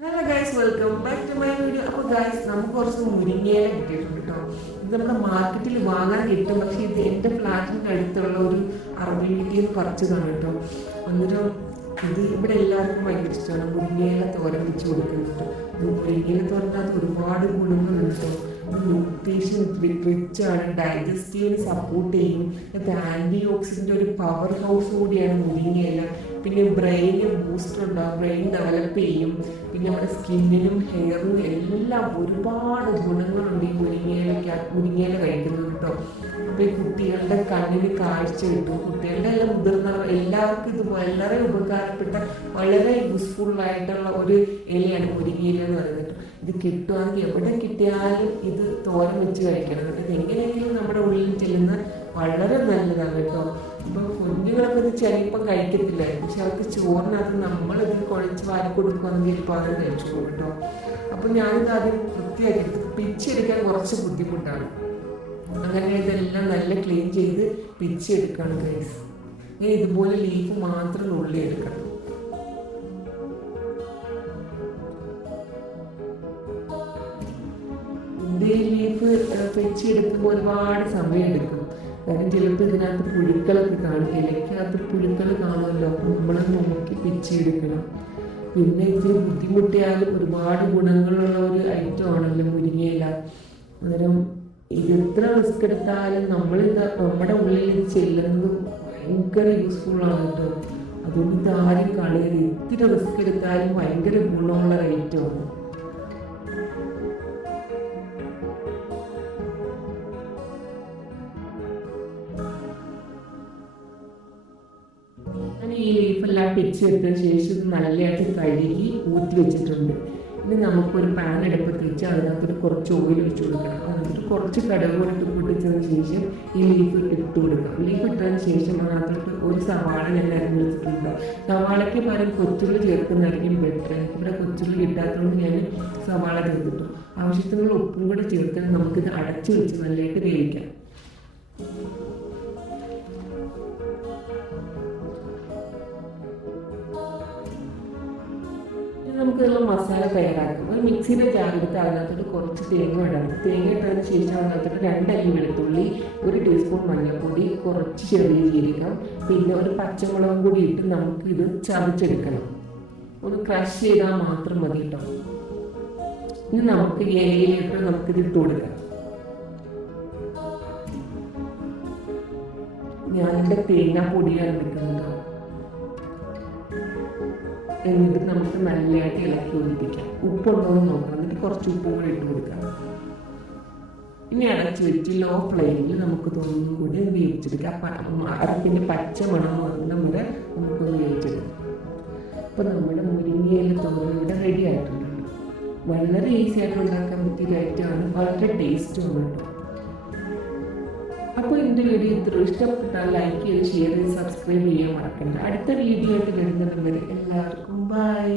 Hello guys, welcome back to my video. അപ്പോൾ guys, നമുക്ക് കുറച്ച് മുരിങ്ങയില കിട്ടിയിട്ടുണ്ട് കേട്ടോ. ഇത് നമ്മുടെ മാർക്കറ്റിൽ വാങ്ങാൻ കിട്ടും, പക്ഷേ ഇത് എൻ്റെ ഫ്ലാറ്റിൻ്റെ അടുത്തുള്ള ഒരു അറബി വീട്ടിൽ നിന്ന് പറിച്ചതാണ് കേട്ടോ. അന്നേരം ഇത് ഇവിടെ എല്ലാവർക്കും ഭയങ്കര ഇഷ്ടമാണ്. മുരിങ്ങയില തോരൻ വെച്ച് കൊടുക്കുന്നുണ്ട്. മുരിങ്ങയില തോരനകത്ത് ഒരുപാട് ഗുണങ്ങളുണ്ട് കേട്ടോ. ഇത് ന്യൂട്രീഷൻ റിച്ച് ആണ്, ഡൈജസ്റ്റീവിന് സപ്പോർട്ട് ചെയ്യും. അത് ആൻറ്റി ഓക്സിഡൻ്റ് ഒരു പവർ ഹൗസ് കൂടിയാണ് മുരിങ്ങയില. പിന്നെ ബ്രെയിന് ബൂസ്റ്റർ ഉണ്ടാകും, ബ്രെയിൻ ഡെവലപ്പ് ചെയ്യും. പിന്നെ നമ്മുടെ സ്കിന്നിനും ഹെയറിനും എല്ലാം ഒരുപാട് ഗുണങ്ങളുണ്ട് ഈ മുരിങ്ങയില കഴിക്കുന്നത് കേട്ടോ. അപ്പോൾ ഈ കുട്ടികളുടെ കണ്ണിന് കാഴ്ച കിട്ടും. കുട്ടികളുടെ എല്ലാം മുതിർന്നവർ എല്ലാവർക്കും ഇത് വളരെ ഉപകാരപ്പെട്ട വളരെ യൂസ്ഫുള്ളായിട്ടുള്ള ഒരു ഇലയാണ് മുരിങ്ങയില എന്ന് പറയുന്നത്. ഇത് കിട്ടുകയാണെങ്കിൽ എവിടെ കിട്ടിയാലും ഇത് തോരൻ വെച്ച് കഴിക്കണം കേട്ടോ. ഇത് എങ്ങനെയെങ്കിലും നമ്മുടെ ഉള്ളിൽ ചെല്ലുന്ന വളരെ നല്ലതാണ് കേട്ടോ. ഇപ്പം കുഞ്ഞുങ്ങളൊക്കെ ഇത് ചിലപ്പം കഴിക്കത്തില്ലായിരുന്നു, പക്ഷെ അവർക്ക് ചോറിനകത്ത് നമ്മളിത് കുഴച്ച് വാരി കൊടുക്കുകയാണെങ്കിൽ ഇപ്പോൾ അത് കഴിച്ചോളൂ കേട്ടോ. അപ്പം ഞാനിത് ആദ്യം വൃത്തിയാക്കി പിച്ചെടുക്കാൻ കുറച്ച് ബുദ്ധിമുട്ടാണ്. അങ്ങനെ ഇതെല്ലാം നല്ല ക്ലീൻ ചെയ്ത് പിച്ചെടുക്കണം ഗൈസ്. ഇങ്ങനെ ഇതുപോലെ ലീഫ് മാത്രം ഉള്ളി എടുക്കണം. ഇന്ത്യൻ ലീഫ് പിച്ചെടുക്കുമ്പോൾ ഒരുപാട് സമയം എടുക്കും. കാരണം ചിലപ്പോൾ ഇതിനകത്ത് പുഴുക്കളൊക്കെ കാണും, ഇലയ്ക്കകത്ത് പുഴുക്കൾ കാണുമല്ലോ. അപ്പം നമ്മൾ നോക്കി പിച്ചെടുക്കണം. പിന്നെ ഇതിന് ബുദ്ധിമുട്ടിയാലും ഒരുപാട് ഗുണങ്ങളുള്ള ഒരു ഐറ്റം ആണല്ലോ മുരിങ്ങയില. അന്നേരം ഇത് എത്ര റിസ്ക് എടുത്താലും നമ്മുടെ ഉള്ളിൽ ഇത് ചെല്ലുന്നത് ഭയങ്കര യൂസ്ഫുള്ളാണ് കേട്ടോ. അതുകൊണ്ട് ഇത് ആരും കളയരുത്. എത്ര റിസ്ക് എടുത്താലും ഭയങ്കര ഗുണമുള്ള ഐറ്റമാണ്. ഞാൻ ഈ ലീഫെല്ലാം പിച്ചെടുത്തതിന് ശേഷം ഇത് നല്ലതായിട്ട് കഴുകി ഊറ്റി വെച്ചിട്ടുണ്ട്. ഇനി നമുക്കൊരു പാൻ അടുപ്പത്ത് വെച്ച് അതിനകത്തൊരു കുറച്ച് ഓയിൽ വെച്ച് കൊടുക്കണം. അതിനകത്ത് കുറച്ച് കടുക് പൊട്ടിച്ചതിന് ശേഷം ഈ ലീഫ് ഇട്ട് കൊടുക്കണം. ലീഫ് ഇട്ടതിന് ശേഷം അതിനകത്തോട്ട് ഒരു സവാള ഞാൻ അരിഞ്ഞ് വെച്ചിട്ടുണ്ട്. സവാളയ്ക്ക് പകരം കൊച്ചുള്ളി ചേർക്കുന്നതായിരിക്കും ബെറ്റർ. എനിക്കിവിടെ കൊച്ചുള്ളി കിട്ടാത്തതുകൊണ്ട് ഞാൻ സവാള ചേർത്തിട്ടു. ആവശ്യത്തിനുള്ള ഉപ്പും കൂടെ ചേർത്ത് നമുക്കിത് അടച്ച് വെച്ച് നല്ലതായിട്ട് വേവിക്കാം. നമുക്കുള്ള മസാല തയ്യാറാക്കും. ഒരു മിക്സിയുടെ ജാറെടുത്ത് അതിനകത്തോട്ട് കുറച്ച് തേങ്ങ ഇടണം. തേങ്ങ ഇട്ടതിന് ശേഷം അതിനകത്തോട്ട് 2 അല്ലി വെളുത്തുള്ളി, 1 ടീസ്പൂൺ മഞ്ഞൾപ്പൊടി, കുറച്ച് ചെറിയ ജീരകം, പിന്നെ ഒരു പച്ചമുളകും കൂടി ഇട്ട് നമുക്കിത് ചതച്ചെടുക്കണം. ഒന്ന് ക്രഷ് ചെയ്താൽ മാത്രം മതി കേട്ടോ. ഇനി നമുക്ക് ഇലയിലിട്ട് നമുക്കിത് ഇട്ട് കൊടുക്കാം. ഞാനിവിടെ തേങ്ങാപ്പൊടിയാണ് എടുക്കുന്നത്. എന്നിട്ട് നമുക്ക് നല്ലതായിട്ട് ഇളക്കി ഒഴിപ്പിക്കാം. ഉപ്പുണ്ടോ എന്ന് നോക്കണം. എന്നിട്ട് കുറച്ച് ഉപ്പും കൂടി ഇട്ട് കൊടുക്കാം. ഇനി അടച്ച് വെച്ച് ലോ ഫ്ലെയിമിൽ നമുക്ക് തോന്നുന്നു കൂടി വേവിച്ചെടുക്കാം. അരപ്പിൻ്റെ പച്ച മണം വരണം വരെ നമുക്കൊന്ന് വേവിച്ചെടുക്കാം. അപ്പോൾ നമ്മുടെ മുരിങ്ങയില തോരൻ ഇവിടെ റെഡി ആയിട്ടുണ്ട്. വളരെ ഈസി ആയിട്ട് ഉണ്ടാക്കാൻ പറ്റിയ ഐറ്റമാണ്, വളരെ ടേസ്റ്റുമാണ് കേട്ടോ. അപ്പോൾ എൻ്റെ വീഡിയോ ഇത്ര ഇഷ്ടപ്പെട്ടാൽ ലൈക്ക് ചെയ്ത് ഷെയർ ചെയ്ത് സബ്സ്ക്രൈബ് ചെയ്യാൻ മറക്കണ്ട. അടുത്ത വീഡിയോ ആയിട്ട് വരുന്നത് വരെ എല്ലാവർക്കും ബൈ.